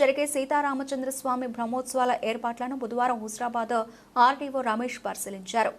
జరిగే సీతారామచంద్ర స్వామి బ్రహ్మోత్సవాల ఏర్పాట్లను బుధవారం హుజరాబాద్ ఆర్డీఓ రమేష్ పరిశీలించారు.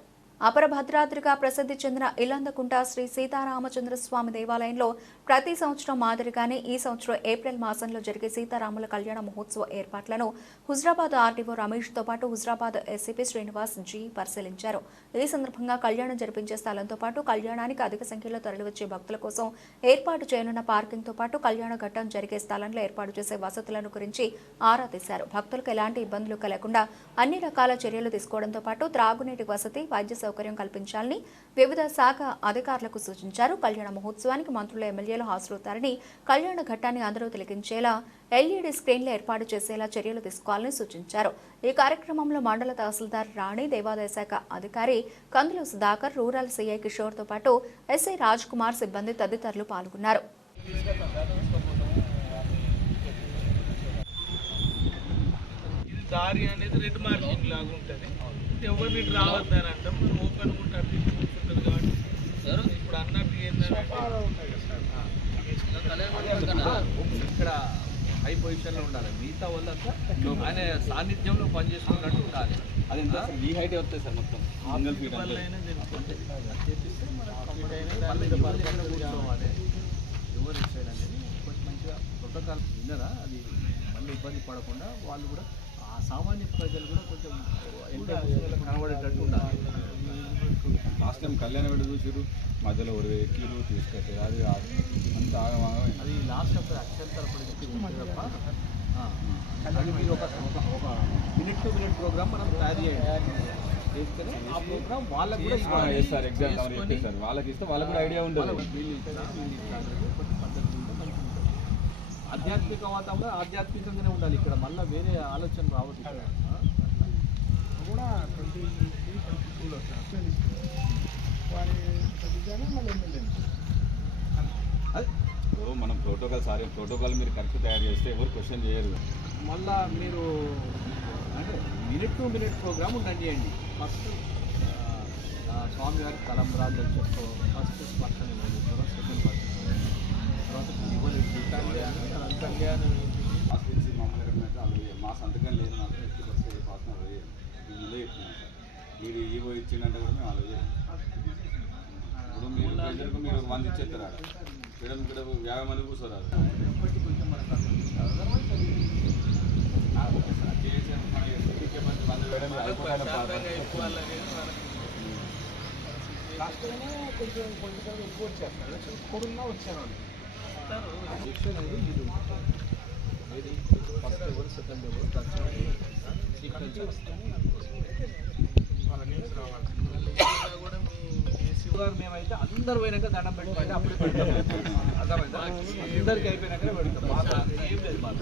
అపర భద్రాద్రిగా ప్రసిద్ధి చెందిన ఇల్లందకుంట శ్రీ సీతారామచంద్ర స్వామి దేవాలయంలో ప్రతి సంవత్సరం మాదిరిగానే ఈ సంవత్సరం ఏప్రిల్ మాసంలో జరిగే సీతారాముల కళ్యాణ మహోత్సవ ఏర్పాట్లను హుజరాబాద్ ఆర్డీఓ రమేష్ తో పాటు హుజరాబాద్ ఎస్సీపీ శ్రీనివాస్ జీ పరిశీలించారు. ఈ సందర్భంగా కళ్యాణం జరిపించే స్థలంతో పాటు కళ్యాణానికి అధిక సంఖ్యలో తరలివచ్చే భక్తుల కోసం ఏర్పాటు చేయనున్న పార్కింగ్ తో పాటు కళ్యాణ ఘట్టం జరిగే స్థలంలో ఏర్పాటు చేసే వసతులను గురించి ఆరా తీశారు. భక్తులకు ఎలాంటి ఇబ్బందులు కలగకుండా అన్ని రకాల చర్యలు తీసుకోవడంతో పాటు త్రాగునీటి వసతి, వైద్య సౌకర్యం కల్పించాలని వివిధ శాఖ అధికారులకు సూచించారు. కళ్యాణ మహోత్సవానికి మంత్రులు, ఎమ్మెల్యేలు హాజరవుతారని, కళ్యాణ ఘట్టాన్ని అందరూ తిలకించేలా ఎల్ఈడీ స్క్రీన్లు ఏర్పాటు చేసేలా చర్యలు తీసుకోవాలని సూచించారు. ఈ కార్యక్రమంలో మండల తహసీల్దార్ రాణి, దేవాదాయ శాఖ అధికారి కందులు సుధాకర్, రూరల్ సీఐ కిషోర్ తో పాటు ఎస్ఐ రాజ్ కుమార్, సిబ్బంది తదితరులు పాల్గొన్నారు. దారి అనేది రెడ్ మార్కింగ్ లాగా ఉంటుంది. ఎవరిని ఇటు రావద్దని అంటాం, మనం ఓపెన్ ఉంటారు ఉంటుంది కాబట్టి ఇప్పుడు అన్నట్టు ఇక్కడ హై పొజిషన్లో ఉండాలి. మిగతా వాళ్ళంతా ఆయన సాన్నిధ్యంలో పనిచేసుకున్నట్టు ఉండాలి. అది ఈ హైట్ వస్తాయి సార్ మొత్తం వల్ల అయినా తెలుస్తుంది. ఎవరు ఇచ్చాడు అనేది కొంచెం మంచిగా ప్రోటోకాల్ విన్నరా, అది మళ్ళీ ఇబ్బంది పడకుండా వాళ్ళు కూడా ఆ సామాన్య ప్రజలు కూడా కొంచెం కనబడేటట్టు ఉండాలి. లాస్ట్ టైం కళ్యాణ వేడు చూసారు, మధ్యలో ఒక ఎక్కిలు తీసుకొచ్చారు. అది అంత ఆగమాగం. అది లాస్ట్ అప్పుడు అక్షంతర తప్ప అది మీరు ఒక మినిట్ టు మినిట్ ప్రోగ్రామ్ మనం తయారు చేస్తేనే ఆ ప్రోగ్రామ్ వాళ్ళకి కూడా సార్ ఎగ్జామ్ చెప్పేసారు. వాళ్ళకి ఇస్తే వాళ్ళకి కూడా ఐడియా ఉంటుంది. ఆధ్యాత్మిక వాతావరణం ఆధ్యాత్మికంగానే ఉండాలి. ఇక్కడ మళ్ళీ వేరే ఆలోచన రావద్దు. ఇక్కడ కూడా 23 మనం ప్రోటోకాల్ మీరు కరెక్ట్ తయారు చేస్తే ఎవరు క్వశ్చన్ చేయరు. మళ్ళా మీరు అంటే మినిట్ టు మినిట్ ప్రోగ్రామ్ ఉండండి అండి. ఫస్ట్ స్వామివారి తలంబ్రాలు చెప్పు, ఫస్ట్ స్పర్శన తర్వాత సెకండ్ పర్సన్, తర్వాత కళ్యాణం మా సంతకం లేదు, నాకు ఎట్టి వస్తే పార్ట్నర్ ముందే చెప్తున్నాను సార్. మీరు ఈవో ఇచ్చిందంటే కూడా మేము అలా చేయాలి. ఇప్పుడు మీరు ప్రజలకు మీరు 100 ఇచ్చేస్తారా, ఇక్కడ 50 మంది కూర్చోరాదు. కొంచెం మనకు కొంచెం ఎక్కువ వచ్చేస్తారు. ఇప్పుడున్నా వచ్చాను శిక్షణ అనేది ఇది ఇది ఫస్ట్ ఎవరు, సెకండ్ ఎవరు, మేమైతే అందరు పోయినాక దండం పెట్టుకుంటే అప్పుడు పెడతాం. అర్థమైందా? అందరికి అయిపోయినాక పెడతాం. ఏం లేదు మాకు.